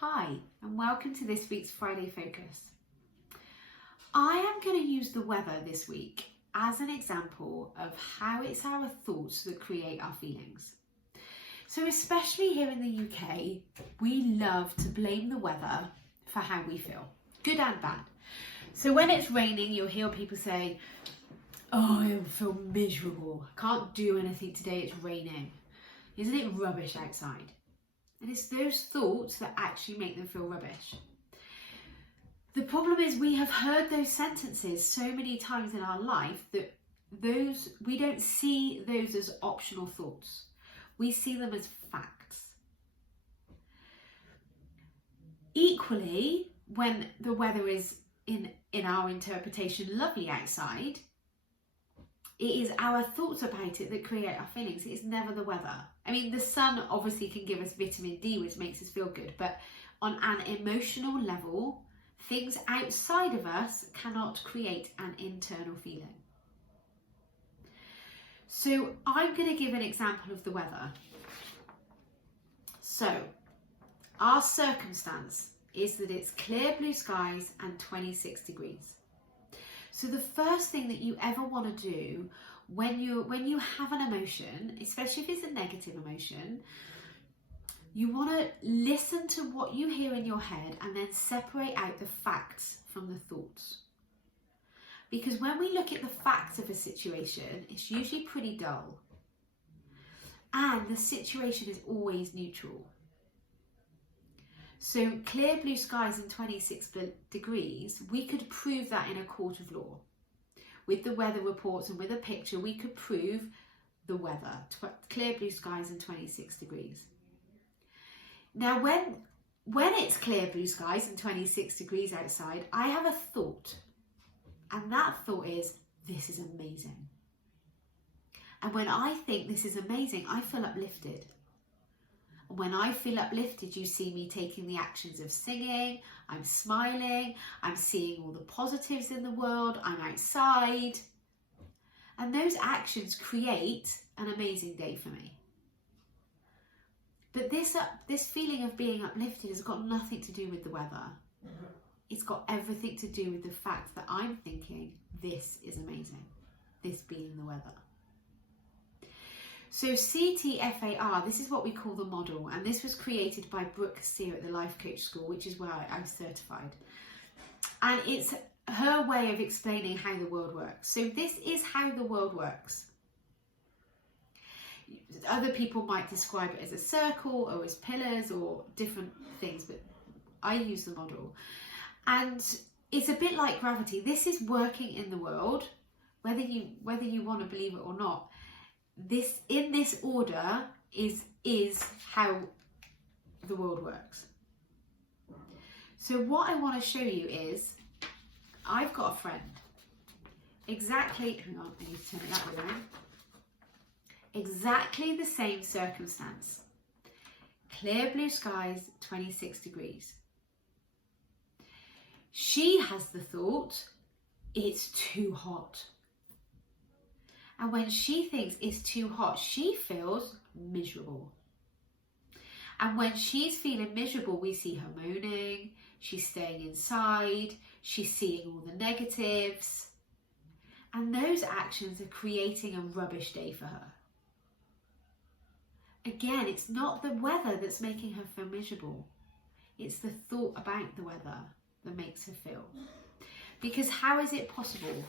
Hi, and welcome to this week's Friday Focus. I am going to use the weather this week as an example of how it's our thoughts that create our feelings. So especially here in the UK, we love to blame the weather for how we feel, good and bad. So when it's raining, you'll hear people say, "Oh, I feel miserable. I can't do anything today, it's raining. Isn't it rubbish outside?" And it's those thoughts that actually make them feel rubbish. The problem is we have heard those sentences so many times in our life that we don't see those as optional thoughts. We see them as facts. Equally, when the weather is in our interpretation lovely outside, it is our thoughts about it that create our feelings. It is never the weather. I mean, the sun obviously can give us vitamin D, which makes us feel good, but on an emotional level, things outside of us cannot create an internal feeling. So I'm going to give an example of the weather. So our circumstance is that it's clear blue skies and 26 degrees. So the first thing that you ever want to do when you have an emotion, especially if it's a negative emotion, you want to listen to what you hear in your head and then separate out the facts from the thoughts. Because when we look at the facts of a situation, it's usually pretty dull. And the situation is always neutral. So clear blue skies and 26 degrees, we could prove that in a court of law. With the weather reports and with a picture, we could prove the weather, clear blue skies and 26 degrees. Now, when it's clear blue skies and 26 degrees outside, I have a thought. And that thought is, this is amazing. And when I think this is amazing, I feel uplifted. And when I feel uplifted, you see me taking the actions of singing, I'm smiling, I'm seeing all the positives in the world, I'm outside. And those actions create an amazing day for me. But this feeling of being uplifted has got nothing to do with the weather. It's got everything to do with the fact that I'm thinking, this is amazing, this being the weather. So CTFAR, this is what we call the model, and this was created by Brooke Sear at the Life Coach School, which is where I'm certified. And it's her way of explaining how the world works. So this is how the world works. Other people might describe it as a circle or as pillars or different things, but I use the model. And it's a bit like gravity. This is working in the world, whether you want to believe it or not. This in this order is how the world works. So what I want to show you is, I've got a friend. Exactly, hang on, I need to turn it that way around. Exactly the same circumstance. Clear blue skies, 26 degrees. She has the thought, it's too hot. And when she thinks it's too hot, she feels miserable. And when she's feeling miserable, we see her moaning, she's staying inside, she's seeing all the negatives. And those actions are creating a rubbish day for her. Again, it's not the weather that's making her feel miserable. It's the thought about the weather that makes her feel. Because how is it possible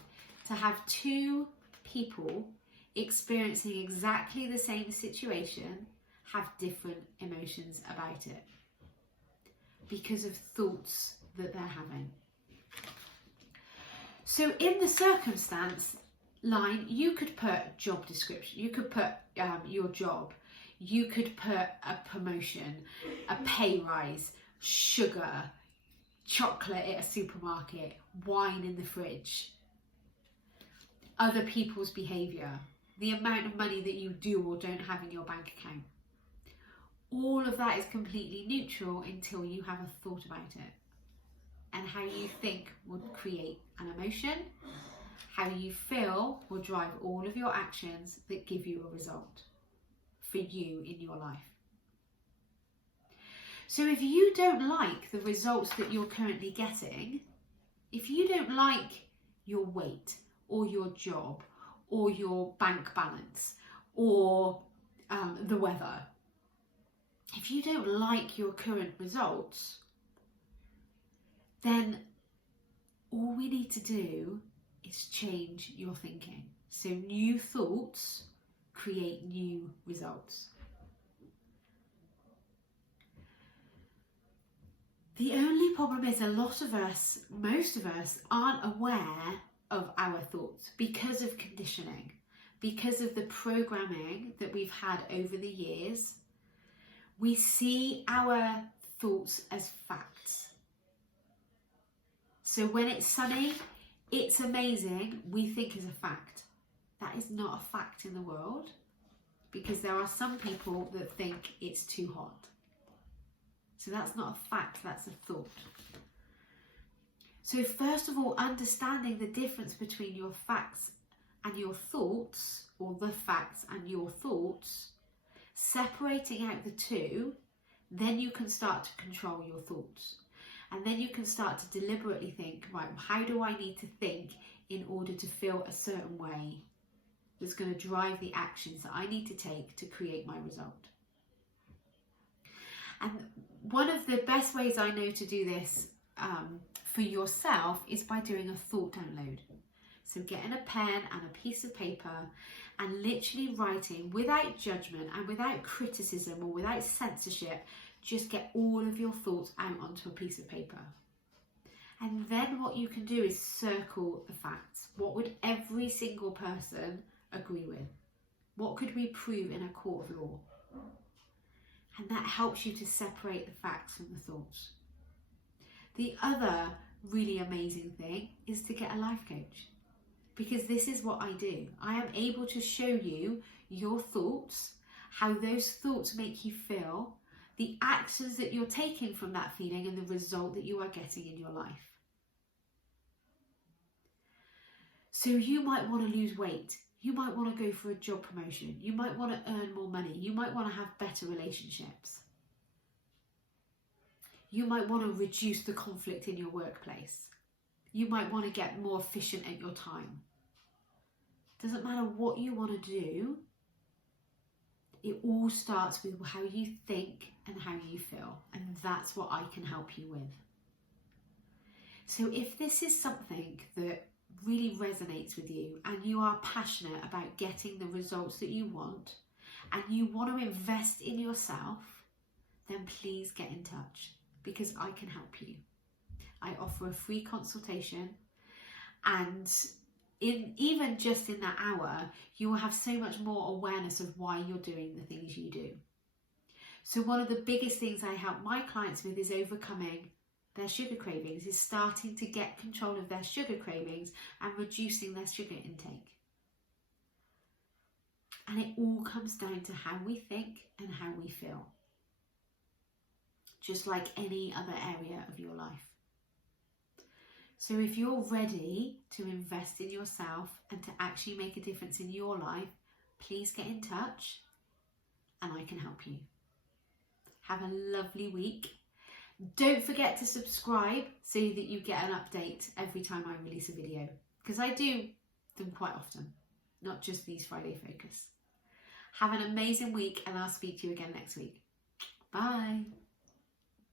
to have two people experiencing exactly the same situation have different emotions about it? Because of thoughts that they're having. So in the circumstance line, you could put job description, you could put your job, you could put a promotion, a pay rise, sugar, chocolate at a supermarket, wine in the fridge, other people's behaviour, the amount of money that you do or don't have in your bank account. All of that is completely neutral until you have a thought about it. And how you think will create an emotion. How you feel will drive all of your actions that give you a result for you in your life. So if you don't like the results that you're currently getting, if you don't like your weight or your job or your bank balance or the weather, if you don't like your current results, then all we need to do is change your thinking. So new thoughts create new results. The only problem is a lot of us, most of us, aren't aware of our thoughts because of conditioning, because of the programming that we've had over the years. We see our thoughts as facts. So when it's sunny, it's amazing, we think is a fact. That is not a fact in the world, because there are some people that think it's too hot. So that's not a fact, that's a thought. So first of all, understanding the difference between your facts and your thoughts, or the facts and your thoughts, separating out the two, then you can start to control your thoughts. And then you can start to deliberately think, right, how do I need to think in order to feel a certain way that's going to drive the actions that I need to take to create my result. And one of the best ways I know to do this for yourself is by doing a thought download. So getting a pen and a piece of paper and literally writing without judgment and without criticism or without censorship, just get all of your thoughts out onto a piece of paper. And then what you can do is circle the facts. What would every single person agree with? What could we prove in a court of law? And that helps you to separate the facts from the thoughts. The other really amazing thing is to get a life coach, because this is what I do. I am able to show you your thoughts, how those thoughts make you feel, the actions that you're taking from that feeling, and the result that you are getting in your life. So you might want to lose weight. You might want to go for a job promotion. You might want to earn more money. You might want to have better relationships. You might want to reduce the conflict in your workplace. You might want to get more efficient at your time. Doesn't matter what you want to do. It all starts with how you think and how you feel. And that's what I can help you with. So if this is something that really resonates with you and you are passionate about getting the results that you want and you want to invest in yourself, then please get in touch, because I can help you. I offer a free consultation, and even just in that hour, you will have so much more awareness of why you're doing the things you do. So one of the biggest things I help my clients with is overcoming their sugar cravings, is starting to get control of their sugar cravings and reducing their sugar intake. And it all comes down to how we think and how we feel, just like any other area of your life. So if you're ready to invest in yourself and to actually make a difference in your life, please get in touch and I can help you. Have a lovely week. Don't forget to subscribe so that you get an update every time I release a video, because I do them quite often, not just these Friday Focus. Have an amazing week, and I'll speak to you again next week. Bye.